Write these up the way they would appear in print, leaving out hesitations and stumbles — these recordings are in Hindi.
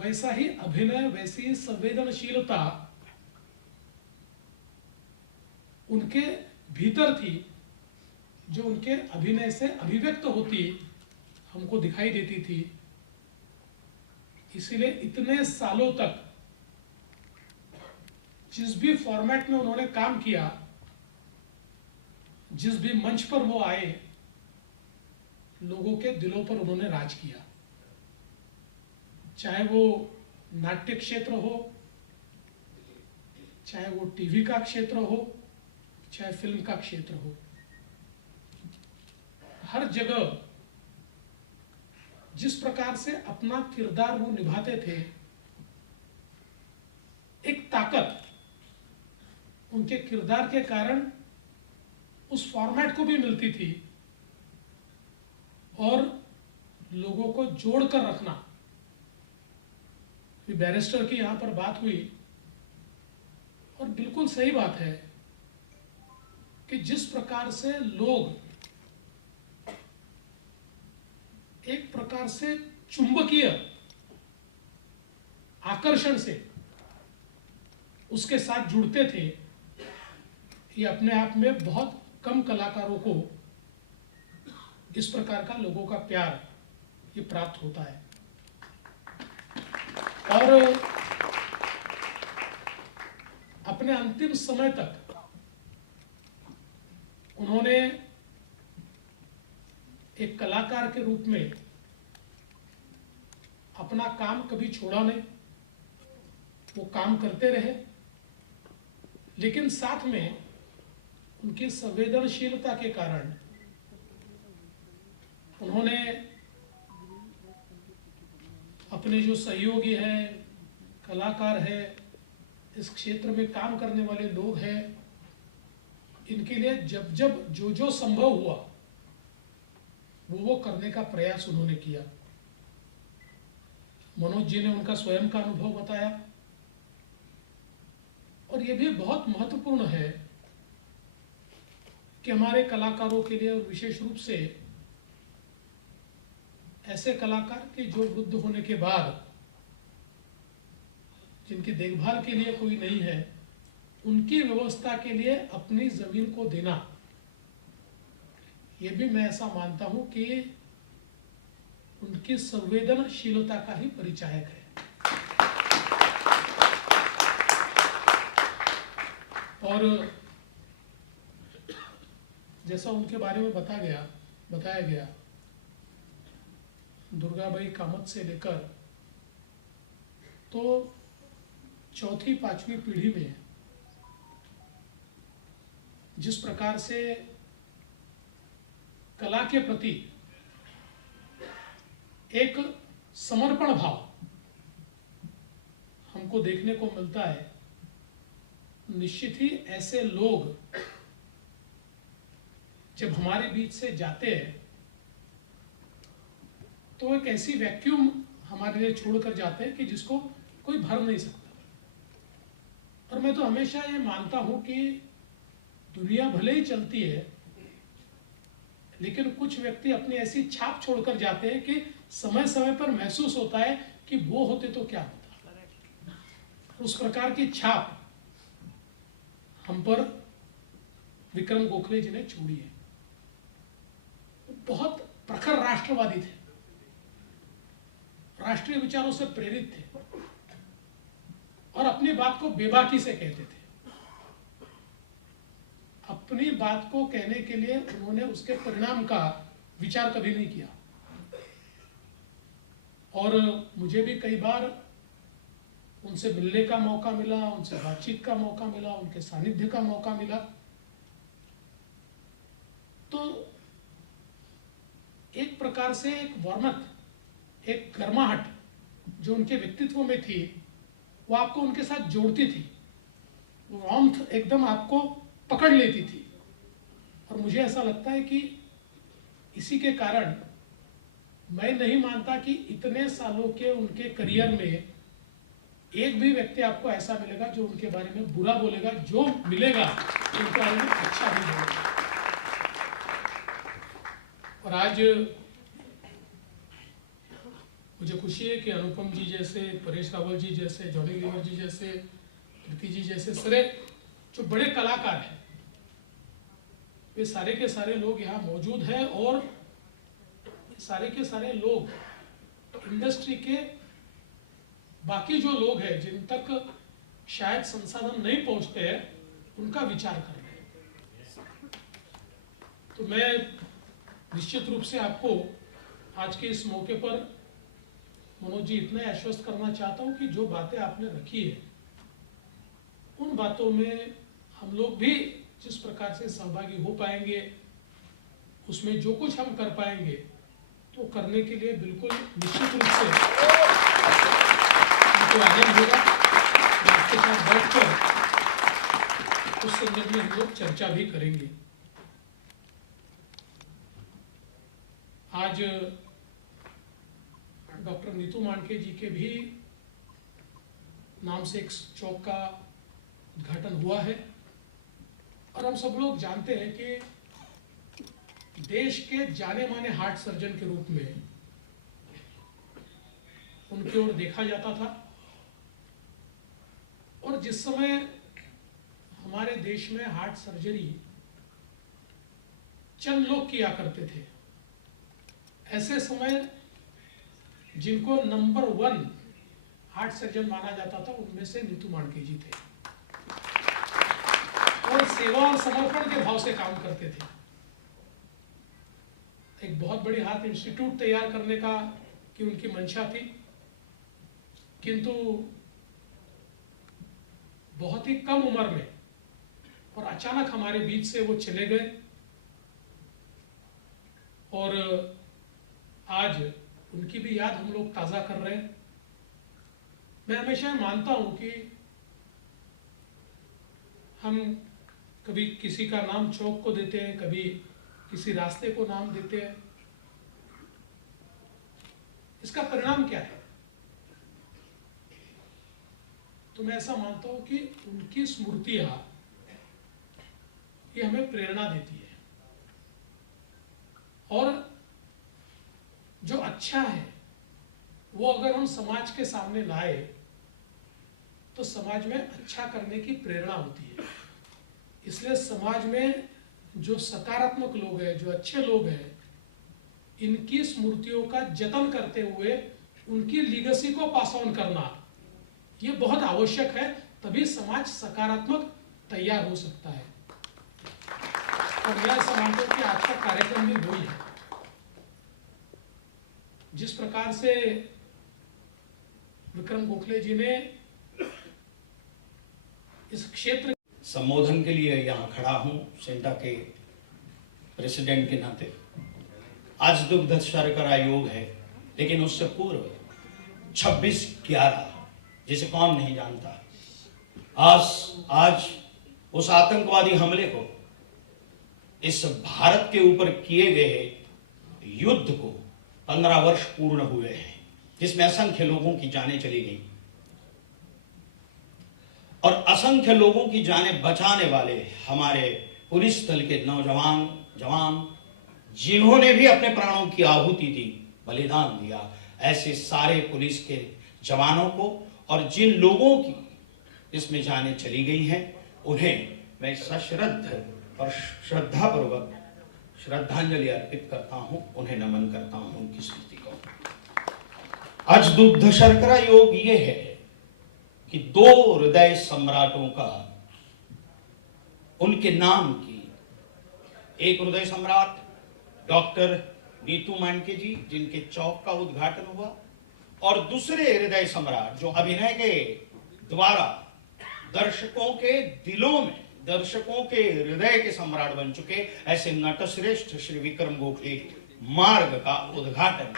वैसा ही अभिनय, वैसी ही संवेदनशीलता उनके भीतर थी, जो उनके अभिनय से अभिव्यक्त होती हमको दिखाई देती थी। इसीलिए इतने सालों तक जिस भी फॉर्मेट में उन्होंने काम किया, जिस भी मंच पर वो आए, लोगों के दिलों पर उन्होंने राज किया। चाहे वो नाट्य क्षेत्र हो, चाहे वो टीवी का क्षेत्र हो, चाहे फिल्म का क्षेत्र हो, हर जगह जिस प्रकार से अपना किरदार वो निभाते थे, एक ताकत उनके किरदार के कारण उस फॉर्मेट को भी मिलती थी और लोगों को जोड़कर रखना। बैरिस्टर की यहां पर बात हुई और बिल्कुल सही बात है कि जिस प्रकार से लोग एक प्रकार से चुंबकीय आकर्षण से उसके साथ जुड़ते थे, ये अपने आप में बहुत कम कलाकारों को इस प्रकार का लोगों का प्यार ये प्राप्त होता है। और अपने अंतिम समय तक उन्होंने एक कलाकार के रूप में अपना काम कभी छोड़ा नहीं, वो काम करते रहे, लेकिन साथ में उनकी संवेदनशीलता के कारण उन्होंने अपने जो सहयोगी हैं, कलाकार हैं, इस क्षेत्र में काम करने वाले लोग हैं, इनके लिए जब जब जो जो संभव हुआ वो करने का प्रयास उन्होंने किया। मनोज जी ने उनका स्वयं का अनुभव बताया और ये भी बहुत महत्वपूर्ण है कि हमारे कलाकारों के लिए और विशेष रूप से ऐसे कलाकार के जो वृद्ध होने के बाद जिनकी देखभाल के लिए कोई नहीं है, उनकी व्यवस्था के लिए अपनी जमीन को देना, ये भी मैं ऐसा मानता हूं कि उनकी संवेदनशीलता का ही परिचायक है। और जैसा उनके बारे में बताया गया, दुर्गाबाई कामत से लेकर तो चौथी पांचवी पीढ़ी में जिस प्रकार से कला के प्रति एक समर्पण भाव हमको देखने को मिलता है, निश्चित ही ऐसे लोग जब हमारे बीच से जाते हैं तो एक ऐसी वैक्यूम हमारे लिए छोड़कर जाते हैं कि जिसको कोई भर नहीं सकता। और मैं तो हमेशा ये मानता हूं कि दुनिया भले ही चलती है, लेकिन कुछ व्यक्ति अपनी ऐसी छाप छोड़कर जाते हैं कि समय समय पर महसूस होता है कि वो होते तो क्या होता। उस प्रकार की छाप हम पर विक्रम गोखले जी ने छोड़ी है। बहुत प्रखर राष्ट्रवादी थे, राष्ट्रीय विचारों से प्रेरित थे और अपनी बात को बेबाकी से कहते थे। अपनी बात को कहने के लिए उन्होंने उसके परिणाम का विचार कभी नहीं किया। और मुझे भी कई बार उनसे मिलने का मौका मिला, उनसे बातचीत का मौका मिला, उनके सानिध्य का मौका मिला। तो एक प्रकार से एक वार्मथ, एक गर्माहट जो उनके व्यक्तित्व में थी, वो आपको उनके साथ जोड़ती थी। वार्मथ एकदम आपको पकड़ लेती थी। और मुझे ऐसा लगता है कि इसी के कारण मैं नहीं मानता कि इतने सालों के उनके करियर में एक भी व्यक्ति आपको ऐसा मिलेगा जो उनके बारे में बुरा बोलेगा। जो मिलेगा उनके बारे में अच्छा ही बोलेगा। और आज मुझे खुशी है कि अनुपम जी जैसे, परेश रावल जी जैसे, जॉनी लीवर जी जैसे, कृति जी जैसे सारे जो बड़े कलाकार हैं, वे सारे के सारे लोग यहाँ मौजूद हैं। और सारे के सारे लोग इंडस्ट्री के बाकी जो लोग हैं जिन तक शायद संसाधन नहीं पहुंचते हैं, उनका विचार कर रहे हैं। तो मैं निश्चित रूप से आपको आज के इस मौके पर मनोज जी इतना आश्वस्त करना चाहता हूं कि जो बातें आपने रखी है, उन बातों में हम लोग भी जिस प्रकार से सहभागी हो पाएंगे, उसमें जो कुछ हम कर पाएंगे तो करने के लिए बिल्कुल निश्चित रूप से हमको आनंद होगा। आपके साथ बैठकर उस संदर्भ में हम लोग चर्चा भी करेंगे। आज डॉक्टर नीतू मांडके जी के भी नाम से एक चौक का उद्घाटन हुआ है। और हम सब लोग जानते हैं कि देश के जाने माने हार्ट सर्जन के रूप में उनकी ओर देखा जाता था। और जिस समय हमारे देश में हार्ट सर्जरी चंद लोग किया करते थे, ऐसे समय जिनको नंबर 1 हार्ट सर्जन माना जाता था, उनमें से नीतू मांडके जी थे और सेवा और समर्पण के भाव से काम करते थे। एक बहुत बड़ी हार्ट इंस्टीट्यूट तैयार करने का की उनकी मंशा थी, किंतु बहुत ही कम उम्र में और अचानक हमारे बीच से वो चले गए। और आज उनकी भी याद हम लोग ताजा कर रहे हैं। मैं हमेशा मानता हूं कि हम कभी किसी का नाम चौक को देते हैं, कभी किसी रास्ते को नाम देते हैं। इसका परिणाम क्या है? तो मैं ऐसा मानता हूं कि उनकी स्मृतियां ये हमें प्रेरणा देती है। और जो अच्छा है वो अगर हम समाज के सामने लाए तो समाज में अच्छा करने की प्रेरणा होती है। इसलिए समाज में जो सकारात्मक लोग हैं, जो अच्छे लोग हैं, इनकी स्मृतियों का जतन करते हुए उनकी लीगेसी को पास ऑन करना ये बहुत आवश्यक है। तभी समाज सकारात्मक तैयार हो सकता है। और मैं ऐसा मानता हूं कि आज का कार्यक्रम भी वही है। जिस प्रकार से विक्रम गोखले जी ने इस क्षेत्र संबोधन के लिए यहाँ खड़ा हूँ सेंटा के प्रेसिडेंट के नाते। आज दुग्ध शर्करा योग है, लेकिन उससे पूर्व 26/11 जिसे कौन नहीं जानता, आज उस आतंकवादी हमले को, इस भारत के ऊपर किए गए युद्ध को 15 वर्ष पूर्ण हुए हैं, जिसमें असंख्य लोगों की जानें चली गई और असंख्य लोगों की जानें बचाने वाले हमारे पुलिस दल के नौजवान जवान, जिन्होंने भी अपने प्राणों की आहुति दी, बलिदान दिया, ऐसे सारे पुलिस के जवानों को और जिन लोगों की इसमें जानें चली गई हैं, उन्हें मैं सश्रद्ध और श्रद्धापूर्वक श्रद्धांजलि अर्पित करता हूं, उन्हें नमन करता हूं, उनकी स्मृति को। आज दुग्ध शर्करा योग ये है कि 2 हृदय सम्राटों का उनके नाम की, एक हृदय सम्राट डॉक्टर नीतू मांडके जी जिनके चौक का उद्घाटन हुआ, और दूसरे हृदय सम्राट जो अभिनय के द्वारा दर्शकों के दिलों में, दर्शकों के हृदय के सम्राट बन चुके ऐसे नटश्रेष्ठ श्री विक्रम गोखले मार्ग का उद्घाटन।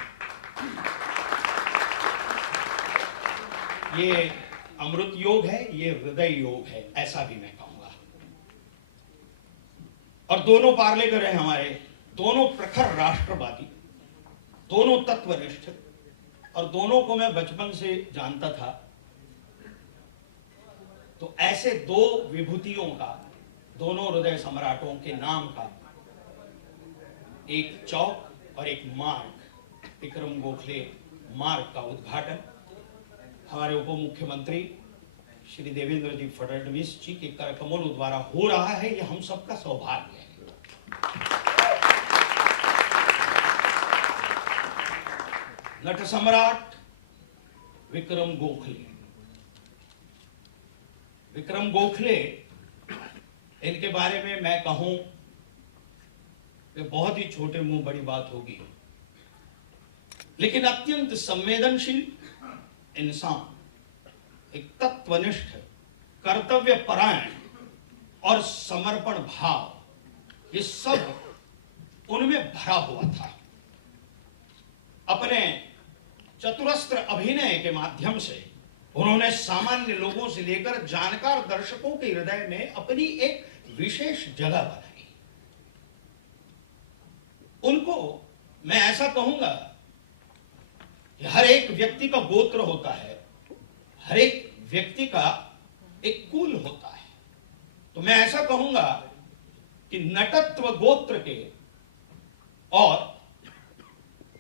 ये अमृत योग है, ये हृदय योग है, ऐसा भी मैं कहूंगा। और दोनों पार्लेकर हैं हमारे, दोनों प्रखर राष्ट्रवादी, दोनों तत्वनिष्ठ, और दोनों को मैं बचपन से जानता था। तो ऐसे 2 विभूतियों का, दोनों हृदय सम्राटों के नाम का एक चौक और एक मार्ग, विक्रम गोखले मार्ग का उद्घाटन हमारे उप मुख्यमंत्री श्री देवेंद्र जी फडणवीस जी के कर कमलों द्वारा हो रहा है। यह हम सबका सौभाग्य है। नट सम्राट विक्रम गोखले, विक्रम गोखले, इनके बारे में मैं कहूं कि बहुत ही छोटे मुंह बड़ी बात होगी, लेकिन अत्यंत संवेदनशील इंसान, एक तत्वनिष्ठ, कर्तव्य परायण और समर्पण भाव, ये सब उनमें भरा हुआ था। अपने चतुरस्त्र अभिनय के माध्यम से उन्होंने सामान्य लोगों से लेकर जानकार दर्शकों के हृदय में अपनी एक विशेष जगह बनाई। उनको मैं ऐसा कहूंगा कि हर एक व्यक्ति का गोत्र होता है, हर एक व्यक्ति का एक कुल होता है। तो मैं ऐसा कहूंगा कि नटत्व गोत्र के और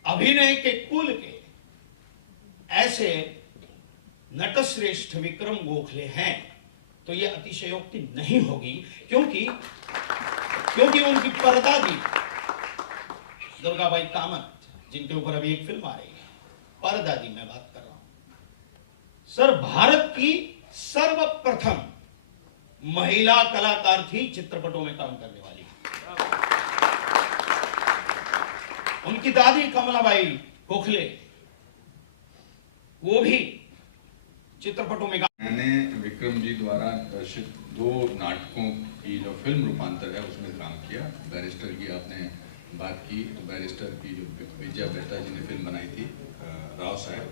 अभिनय के कुल के ऐसे नटश्रेष्ठ विक्रम गोखले हैं तो यह अतिशयोक्ति नहीं होगी, क्योंकि उनकी परदादी दुर्गाबाई कामत, जिनके ऊपर अभी एक फिल्म आ रही है, परदादी मैं बात कर रहा हूं सर, भारत की सर्वप्रथम महिला कलाकार थी चित्रपटों में काम करने वाली। उनकी दादी कमलाबाई गोखले, वो भी चित्रपटों में मैंने विक्रम जी द्वारा दर्शित 2 नाटकों की जो फिल्म रूपांतर है उसमें काम किया। बैरिस्टर की आपने बात की, तो बैरिस्टर की जो विजया मेहता जी ने फिल्म बनाई थी राव साहब,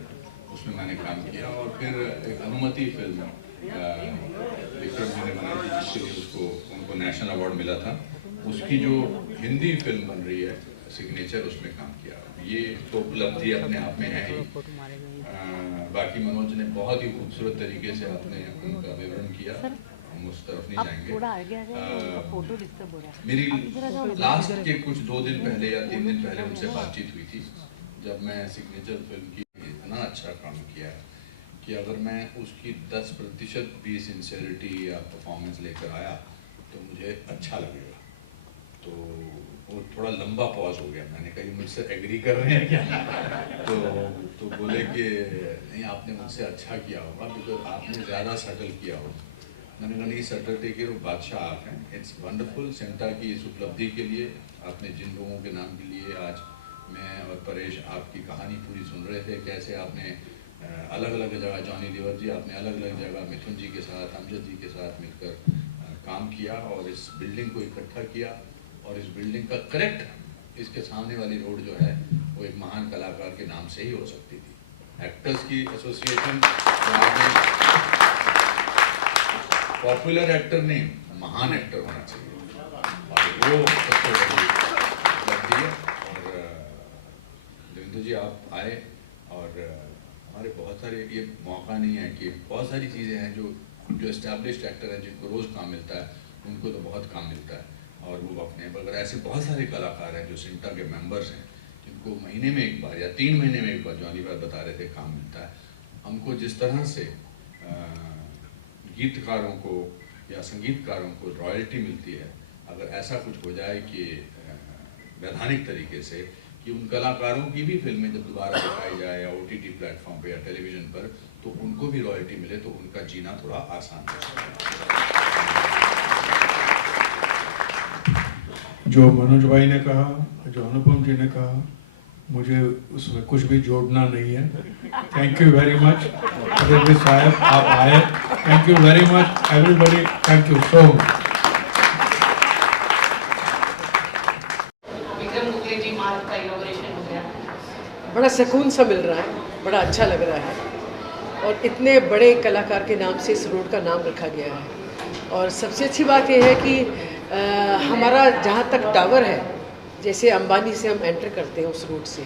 उसमें मैंने काम किया। और फिर एक अनुमति फिल्म विक्रम जी ने बनाई थी, जिसके लिए उनको नेशनल अवार्ड मिला था। उसकी जो हिंदी फिल्म बन रही है सिग्नेचर, उसमें काम किया। ये तो उपलब्धि अपने आप में है ही। बाकी मनोज ने बहुत ही खूबसूरत तरीके से आपने उनका विवरण किया, हम उस तरफ नहीं जाएंगे। मेरी लास्ट के कुछ 2 दिन पहले या 3 दिन पहले उनसे बातचीत हुई थी, जब मैं सिग्नेचर फिल्म की इतना अच्छा काम किया कि अगर मैं उसकी 10% भी सिंसेरिटी या परफॉर्मेंस लेकर आया तो मुझे अच्छा लगेगा। तो वो थोड़ा लंबा पॉज हो गया। मैंने कहा मुझसे एग्री कर रहे हैं क्या? तो बोले कि नहीं, आपने मुझसे अच्छा किया होगा बिकॉज आपने ज़्यादा सेटल किया होगा। मैंने कहा नहीं, सेटल के बादशाह आप हैं। It's wonderful. सेंटा की इस उपलब्धि के लिए, आपने जिन लोगों के नाम के लिए आज मैं और परेश आपकी कहानी पूरी सुन रहे थे, कैसे आपने अलग अलग जगह, जॉनी लीवर जी, आपने अलग अलग जगह मिथुन जी के साथ, अमजद जी के साथ मिलकर काम किया और इस बिल्डिंग को इकट्ठा किया। और इस बिल्डिंग का करेक्ट इसके सामने वाली रोड जो है वो एक महान कलाकार के नाम से ही हो सकती थी। एक्टर्स की एसोसिएशन, पॉपुलर एक्टर नहीं, महान एक्टर होना चाहिए, और वो सबसे बड़ी उपलब्धि है। और देवेंद्र जी आप आए, और हमारे बहुत सारे, ये मौका नहीं है कि बहुत सारी चीज़ें हैं जो एस्टैब्लिश्ड एक्टर हैं जिनको रोज़ काम मिलता है, उनको तो बहुत काम मिलता है और वो अपने, मगर ऐसे बहुत सारे कलाकार हैं जो सिंटा के मेंबर्स हैं जिनको महीने में एक बार या 3 महीने में एक बार, जॉनी भाई बता रहे थे, काम मिलता है। हमको जिस तरह से गीतकारों को या संगीतकारों को रॉयल्टी मिलती है, अगर ऐसा कुछ हो जाए कि वैधानिक तरीके से कि उन कलाकारों की भी फिल्में जब दोबारा दिखाई जाए या OTT प्लेटफॉर्म पे या टेलीविज़न पर, तो उनको भी रॉयल्टी मिले तो उनका जीना थोड़ा आसान हो सकता है। जो मनोज भाई ने कहा, जो अनुपम जी ने कहा, मुझे उसमें कुछ भी जोड़ना नहीं है। Thank you very much Ravi साहब, आप आए। Thank you very much everybody, thank you so much. Vikram Gokhale ji Marg का इनॉग्रेशन हो गया, बड़ा सुकून सा मिल रहा है, बड़ा अच्छा लग रहा है। और इतने बड़े कलाकार के नाम से इस रोड का नाम रखा गया है। और सबसे अच्छी बात यह है कि हमारा जहाँ तक टावर है, जैसे अंबानी से हम एंटर करते हैं उस रोड से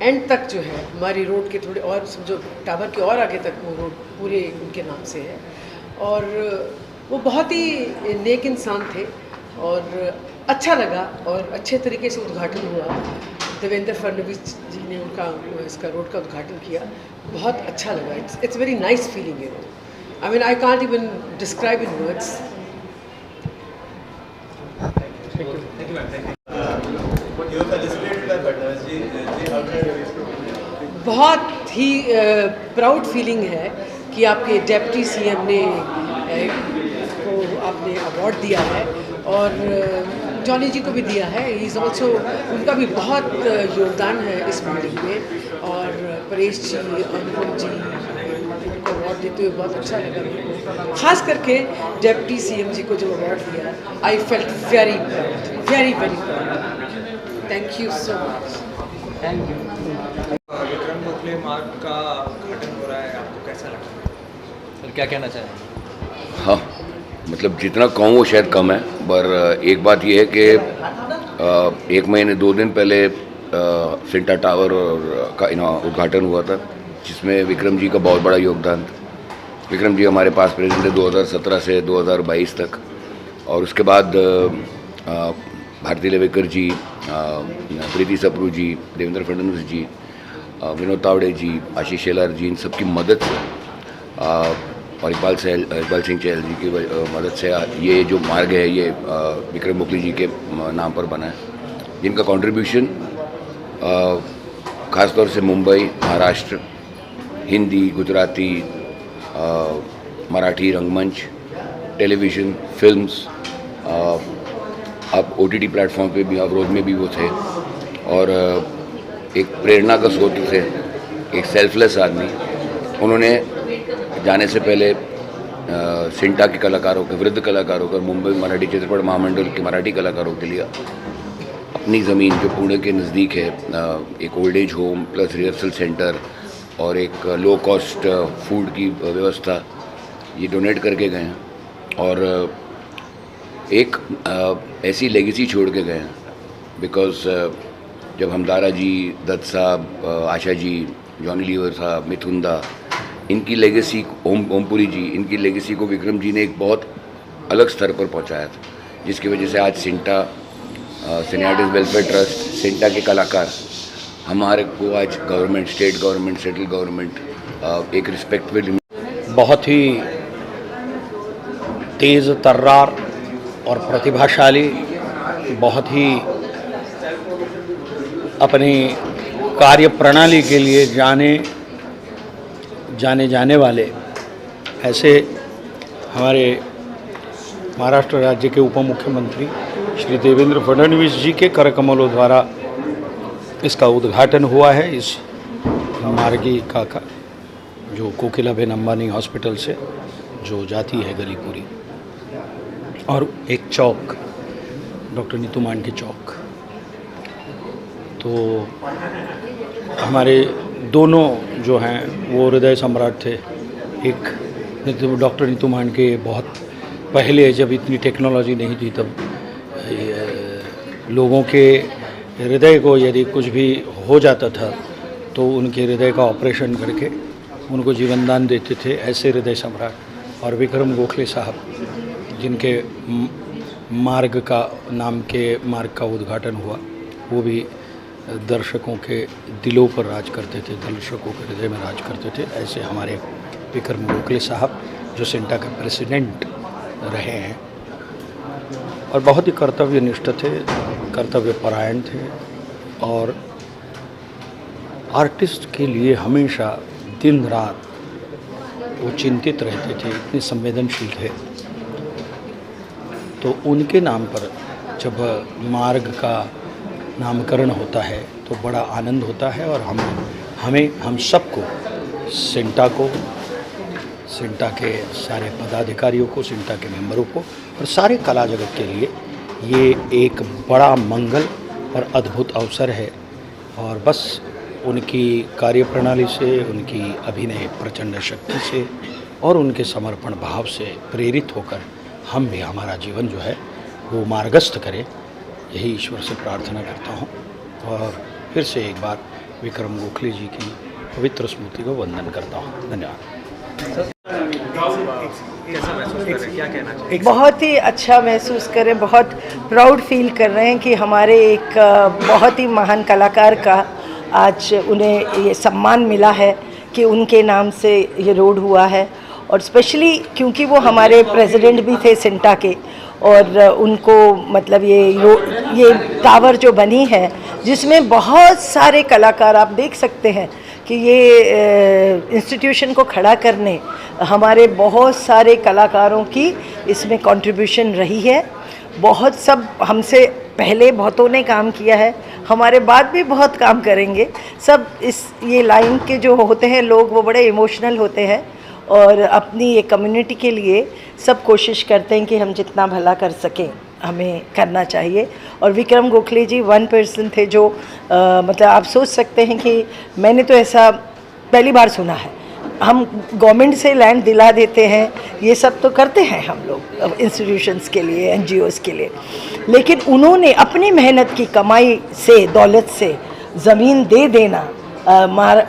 एंड तक जो है हमारी रोड के थोड़े और समझो टावर के और आगे तक वो रोड पूरे उनके नाम से है। और वो बहुत ही नेक इंसान थे और अच्छा लगा और अच्छे तरीके से उद्घाटन हुआ। देवेंद्र फडणवीस जी ने उनका इसका रोड का उद्घाटन किया, बहुत अच्छा लगा। It's very nice feeling, I mean I can't even describe in words. बहुत ही प्राउड फीलिंग है कि आपके डिप्टी सीएम ने को आपने अवार्ड दिया है और जॉनी जी को भी दिया है। ही इज़ ऑल्सो, उनका भी बहुत योगदान है इस बिल्डिंग में। और परेश जी, अनुपम जी को अवार्ड देते हुए बहुत अच्छा लगा मेरे को। खास करके डिप्टी सीएम जी को जो अवार्ड दिया, I felt very proud, very very proud. Thank you so much. Thank you. Vikram Gokhale मार्ग का उद्घाटन हो रहा है, आपको कैसा लगता है? सर क्या कहना चाहेंगे? हाँ, मतलब जितना कहूँ वो शायद कम है, पर एक बात ये है कि 1 महीने 2 दिन पहले सिंटा टावर का उद्घाटन हुआ था, जिसमें विक्रम जी का बहुत बड़ा योगदान था। विक्रम जी हमारे पास प्रेसिडेंट थे 2017 से 2022 तक, और उसके बाद भारती लेवेकर जी, प्रीति सप्रू जी, देवेंद्र फडणवीस जी, विनोद तावड़े जी, आशीष शेलार जी, इन सब की मदद से और इकबाल सिंह चहल जी की मदद से ये जो मार्ग है ये विक्रम गोखले जी के नाम पर बना है, जिनका कंट्रीब्यूशन ख़ासतौर से मुंबई, महाराष्ट्र, हिंदी, गुजराती, मराठी रंगमंच, टेलीविज़न, फिल्म्स, अब OTT प्लेटफॉर्म पे भी, अवरोध में भी वो थे, और एक प्रेरणा का स्रोत थे, एक सेल्फलेस आदमी। उन्होंने जाने से पहले सिंटा के कलाकारों के, वृद्ध कलाकारों का, मुंबई मराठी चित्रपट महामंडल के मराठी कलाकारों के लिए अपनी ज़मीन जो पुणे के नज़दीक है, एक old age home plus rehearsal centre और एक लो कॉस्ट फूड की व्यवस्था ये डोनेट करके गए हैं, और एक ऐसी लेगेसी छोड़ के गए हैं। बिकॉज जब हमदारा जी, दत्त साहब, आशा जी, जॉनी लीवर साहब, मिथुन दा, इनकी लेगेसी, ओमपुरी जी, इनकी लेगेसी को विक्रम जी ने एक बहुत अलग स्तर पर पहुंचाया था, जिसकी वजह से आज सिंटा, सीनियरिटीज़ वेलफेयर ट्रस्ट, सिंटा के कलाकार हमारे को आज government, state government, central government एक रिस्पेक्टफुल, बहुत ही तेज़ तर्रार और प्रतिभाशाली, बहुत ही अपनी कार्य प्रणाली के लिए जाने वाले ऐसे हमारे महाराष्ट्र राज्य के उप मुख्यमंत्री श्री देवेंद्र फडणवीस जी के करकमलों द्वारा इसका उद्घाटन हुआ है। इस मार्गिका का जो कोकिलाबेन अंबानी हॉस्पिटल से जो जाती है गलीपुरी, और एक चौक, डॉक्टर नीतू मांडके चौक। तो हमारे दोनों जो हैं वो हृदय सम्राट थे। एक डॉक्टर नीतू मांडके बहुत पहले, जब इतनी टेक्नोलॉजी नहीं थी, तब लोगों के हृदय को यदि कुछ भी हो जाता था तो उनके हृदय का ऑपरेशन करके उनको जीवनदान देते थे, ऐसे हृदय सम्राट। और विक्रम गोखले साहब, जिनके मार्ग का उद्घाटन हुआ, वो भी दर्शकों के दिलों पर राज करते थे, दर्शकों के हृदय में राज करते थे। ऐसे हमारे विक्रम गोखले साहब जो सिंटा के प्रेसिडेंट रहे हैं और बहुत ही कर्तव्यनिष्ठ थे, कर्तव्यपरायण थे, और आर्टिस्ट के लिए हमेशा दिन रात वो चिंतित रहते थे, इतने संवेदनशील थे। तो उनके नाम पर जब मार्ग का नामकरण होता है तो बड़ा आनंद होता है, और हम सबको, सिंटा के सारे पदाधिकारियों को, सिंटा के मेंबरों को और सारे कला जगत के लिए ये एक बड़ा मंगल और अद्भुत अवसर है। और बस उनकी कार्यप्रणाली से, उनकी अभिनय प्रचंड शक्ति से और उनके समर्पण भाव से प्रेरित होकर हम भी हमारा जीवन जो है वो मार्गस्थ करें, यही ईश्वर से प्रार्थना करता हूँ। और फिर से एक बार विक्रम गोखले जी की पवित्र स्मृति को वंदन करता हूँ। धन्यवाद। कैसा महसूस कर रहे हैं, क्या कहना चाहिए? बहुत ही अच्छा महसूस करें, बहुत प्राउड फील कर रहे हैं कि हमारे एक बहुत ही महान कलाकार का आज उन्हें ये सम्मान मिला है कि उनके नाम से ये रोड हुआ है। और स्पेशली क्योंकि वो हमारे प्रेसिडेंट भी थे सिंटा के, और उनको मतलब ये टावर जो बनी है जिसमें बहुत सारे कलाकार, आप देख सकते हैं कि ये इंस्टीट्यूशन को खड़ा करने हमारे बहुत सारे कलाकारों की इसमें कंट्रीब्यूशन रही है। बहुत सब हमसे पहले बहुतों ने काम किया है, हमारे बाद भी बहुत काम करेंगे सब। ये लाइन के जो होते हैं लोग वो बड़े इमोशनल होते हैं और अपनी ये कम्युनिटी के लिए सब कोशिश करते हैं कि हम जितना भला कर सकें हमें करना चाहिए। और विक्रम गोखले जी वन पर्सन थे जो मतलब आप सोच सकते हैं कि मैंने तो ऐसा पहली बार सुना है। हम गवर्नमेंट से लैंड दिला देते हैं, ये सब तो करते हैं हम लोग इंस्टीट्यूशंस के लिए, NGOs के लिए, लेकिन उन्होंने अपनी मेहनत की कमाई से, दौलत से ज़मीन दे देना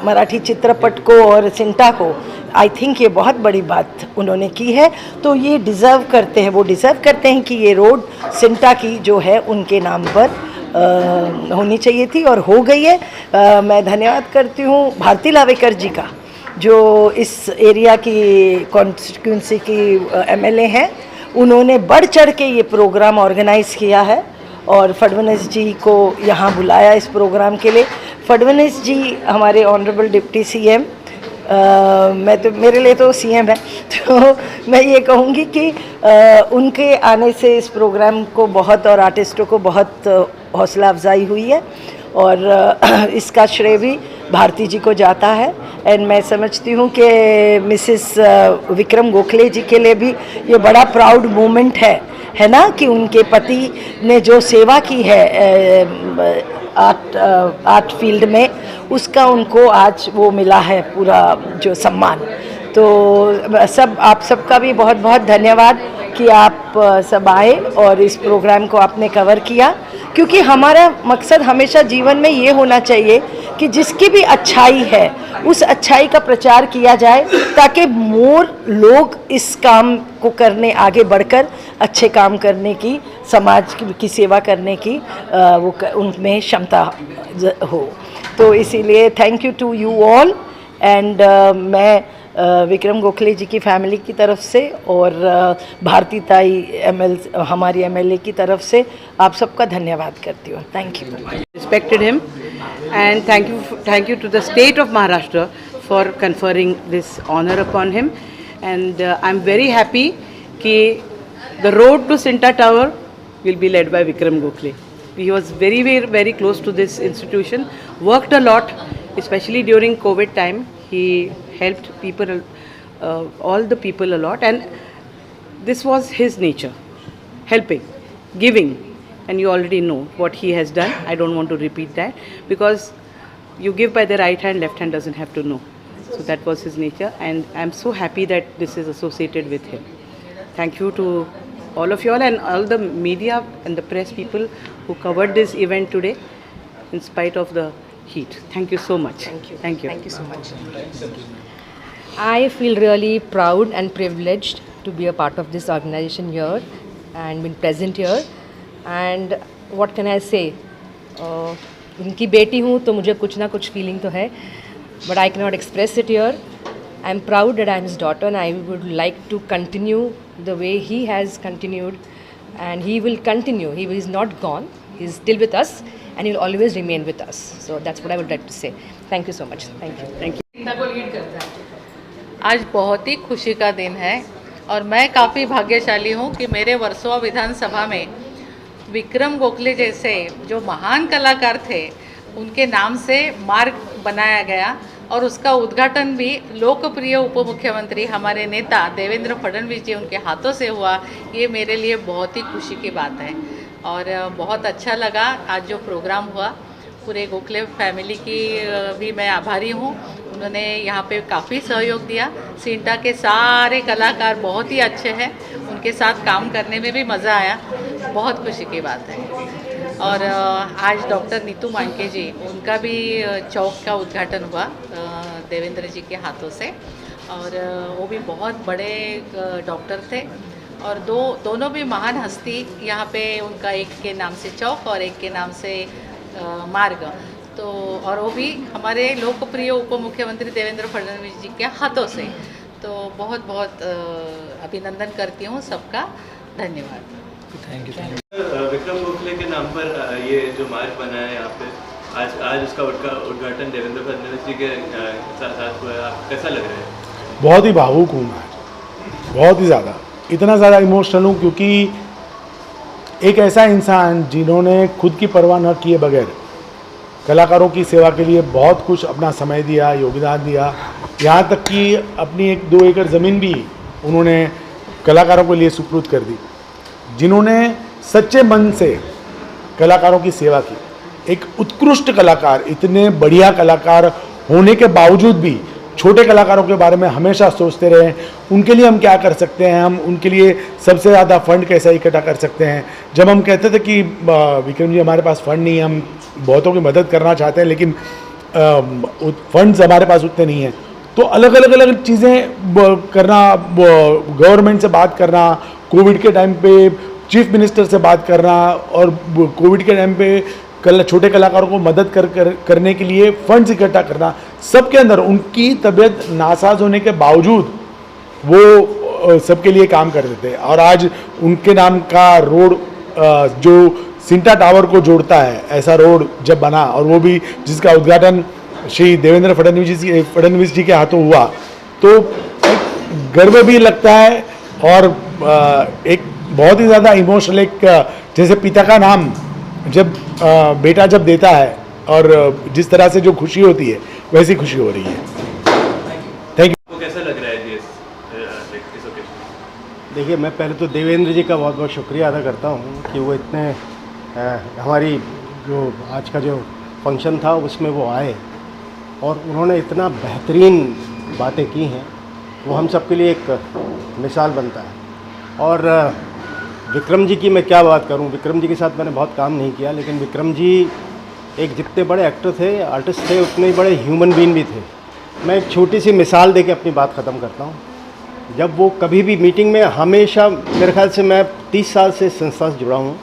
मराठी चित्रपट को और सिंटा को, आई थिंक ये बहुत बड़ी बात उन्होंने की है। तो ये डिज़र्व करते हैं, वो डिज़र्व करते हैं कि ये रोड सिंटा की जो है उनके नाम पर होनी चाहिए थी और हो गई है। मैं धन्यवाद करती हूँ भारती लावेकर जी का, जो इस एरिया की कॉन्स्टिट्यूंसी की MLA हैं। उन्होंने बढ़ चढ़ के ये प्रोग्राम ऑर्गेनाइज़ किया है और फडणवीस जी को यहाँ बुलाया इस प्रोग्राम के लिए। फडणवीस जी हमारे ऑनरेबल डिप्टी CM, मैं तो मेरे लिए तो CM है, तो मैं ये कहूँगी कि उनके आने से इस प्रोग्राम को बहुत और आर्टिस्टों को बहुत हौसला अफजाई हुई है और इसका श्रेय भी भारती जी को जाता है। एंड मैं समझती हूँ कि मिसेस विक्रम गोखले जी के लिए भी ये बड़ा प्राउड मोमेंट है ना, कि उनके पति ने जो सेवा की है आर्ट फील्ड में, उसका उनको आज वो मिला है पूरा जो सम्मान। तो सब आप सबका भी बहुत बहुत धन्यवाद कि आप सब आए और इस प्रोग्राम को आपने कवर किया, क्योंकि हमारा मकसद हमेशा जीवन में ये होना चाहिए कि जिसकी भी अच्छाई है उस अच्छाई का प्रचार किया जाए, ताकि मोर लोग इस काम को करने आगे बढ़कर अच्छे काम करने की, समाज की सेवा करने की वो उनमें क्षमता हो। तो इसीलिए thank you to you all. And मैं विक्रम गोखले जी की फैमिली की तरफ से और भारती ताई हमारी MLA की तरफ से आप सबका धन्यवाद करती हूँ। Thank you. Respected him, and thank you to the state of Maharashtra for conferring this honor upon him. And I'm very happy that the road to Sinta Tower will be led by Vikram Gokhale. He was very, very, very close to this institution, worked a lot, especially during COVID time. He helped people, all the people a lot, and this was his nature, helping, giving. And you already know what he has done. I don't want to repeat that, because you give by the right hand, left hand doesn't have to know. So that was his nature, and I'm so happy that this is associated with him. Thank you to all of you all and all the media and the press people who covered this event today in spite of the heat. Thank you so much. Thank you. Thank you. Thank you so much. I feel really proud and privileged to be a part of this organization here and been present here. And what can I say? उनकी बेटी हूँ तो मुझे कुछ ना कुछ feeling तो है, but I cannot express it here. I'm proud that I'm his daughter, and I would like to continue the way he has continued, and he will continue. He is not gone. He's still with us, and he'll always remain with us. So that's what I would like to say. Thank you so much. Thank you. Thank you. चिंता को लीड करता है। आज बहुत ही खुशी का दिन है और मैं काफ़ी भाग्यशाली हूँ कि मेरे वर्सोवा विधानसभा में विक्रम गोखले जैसे जो महान कलाकार थे उनके नाम से मार्ग बनाया गया और उसका उद्घाटन भी लोकप्रिय उप मुख्यमंत्री हमारे नेता देवेंद्र फडणवीस जी उनके हाथों से हुआ। ये मेरे लिए बहुत ही खुशी की बात है और बहुत अच्छा लगा आज जो प्रोग्राम हुआ। पूरे गोखले फैमिली की भी मैं आभारी हूँ, उन्होंने यहाँ पे काफ़ी सहयोग दिया। सिंटा के सारे कलाकार बहुत ही अच्छे हैं, उनके साथ काम करने में भी मज़ा आया, बहुत खुशी की बात है। और आज डॉक्टर नीतू मांके जी, उनका भी चौक का उद्घाटन हुआ देवेंद्र जी के हाथों से और वो भी बहुत बड़े डॉक्टर थे और दोनों भी महान हस्ती। यहाँ पे उनका एक के नाम से चौक और एक के नाम से मार्ग, तो और वो भी हमारे लोकप्रिय उप मुख्यमंत्री देवेंद्र फडणवीस जी के हाथों से। तो बहुत बहुत अभिनंदन करती हूँ सबका, धन्यवाद। Thank you. विक्रम गोखले के नाम पर ये जो मार्ग बना है यहाँ पे, आज उसका उद्घाटन देवेंद्र फडणवीस जी के साथ हुआ है, आपको कैसा लग रहा है? बहुत ही भावुक हूँ मैं, बहुत ही ज़्यादा, इतना ज़्यादा इमोशनल हूँ क्योंकि एक ऐसा इंसान जिन्होंने खुद की परवाह न किए बगैर कलाकारों की सेवा के लिए बहुत कुछ अपना समय दिया, योगदान दिया, यहाँ तक कि अपनी 1-2 एकड़ ज़मीन भी उन्होंने कलाकारों के लिए सुपुर्द कर दी, जिन्होंने सच्चे मन से कलाकारों की सेवा की। एक उत्कृष्ट कलाकार, इतने बढ़िया कलाकार होने के बावजूद भी छोटे कलाकारों के बारे में हमेशा सोचते रहे, उनके लिए हम क्या कर सकते हैं, हम उनके लिए सबसे ज़्यादा फंड कैसे इकट्ठा कर सकते हैं। जब हम कहते थे कि विक्रम जी हमारे पास फंड नहीं है, हम बहुतों की मदद करना चाहते हैं लेकिन फंड्स हमारे पास उतने नहीं हैं, तो अलग अलग चीज़ें करना, गवर्नमेंट से बात करना, कोविड के टाइम पे चीफ मिनिस्टर से बात करना और कोविड के टाइम पे छोटे कलाकारों को मदद करने के लिए फंड्स इकट्ठा करना, सबके अंदर उनकी तबीयत नासाज होने के बावजूद वो सबके लिए काम करते थे। और आज उनके नाम का रोड जो सिंटा टावर को जोड़ता है, ऐसा रोड जब बना और वो भी जिसका उद्घाटन श्री देवेंद्र फडणवीस जी के हाथों हुआ, तो गर्व भी लगता है और एक बहुत ही ज़्यादा इमोशनल, एक जैसे पिता का नाम जब बेटा जब देता है और जिस तरह से जो खुशी होती है वैसी खुशी हो रही है। Thank you. आपको कैसा लग रहा है इस ओकेजन? देखिए, मैं पहले तो देवेंद्र जी का बहुत बहुत शुक्रिया अदा करता हूँ कि वो इतने हमारी जो आज का जो फंक्शन था उसमें वो आए और उन्होंने इतना बेहतरीन बातें की हैं, वो हम सब के लिए एक मिसाल बनता है। और विक्रम जी की मैं क्या बात करूं, विक्रम जी के साथ मैंने बहुत काम नहीं किया, लेकिन विक्रम जी एक जितने बड़े एक्टर थे, आर्टिस्ट थे, उतने ही बड़े ह्यूमन बीइंग भी थे। मैं एक छोटी सी मिसाल देके अपनी बात ख़त्म करता हूं। जब वो कभी भी मीटिंग में, हमेशा मेरे ख्याल से मैं 30 साल से संस्था से जुड़ा हूं,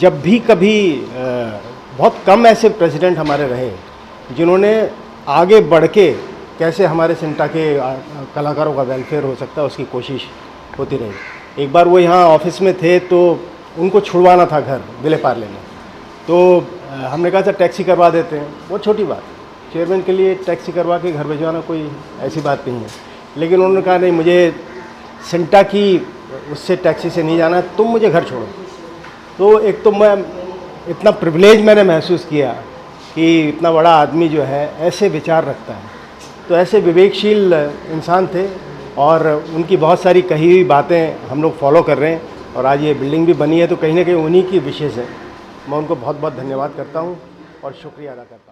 जब भी कभी बहुत कम ऐसे प्रेसिडेंट हमारे रहे जिन्होंने आगे बढ़ के कैसे हमारे सिंटा के कलाकारों का वेलफेयर हो सकता है उसकी कोशिश होती रही। एक बार वो यहाँ ऑफिस में थे तो उनको छुड़वाना था घर विले पार्ले में, तो हमने कहा था टैक्सी करवा देते हैं। वो छोटी बात, चेयरमैन के लिए टैक्सी करवा के घर भिजवाना कोई ऐसी बात नहीं है, लेकिन उन्होंने कहा नहीं, मुझे सिंटा की उससे टैक्सी से नहीं जाना, तुम मुझे घर छोड़ो। तो एक तो मैं इतना प्रिविलेज मैंने महसूस किया कि इतना बड़ा आदमी जो है ऐसे विचार रखता है। तो ऐसे विवेकशील इंसान थे और उनकी बहुत सारी कही हुई बातें हम लोग फॉलो कर रहे हैं और आज ये बिल्डिंग भी बनी है, तो कहीं ना कहीं उन्हीं की विशेष है। मैं उनको बहुत बहुत धन्यवाद करता हूँ और शुक्रिया अदा करता हूँ।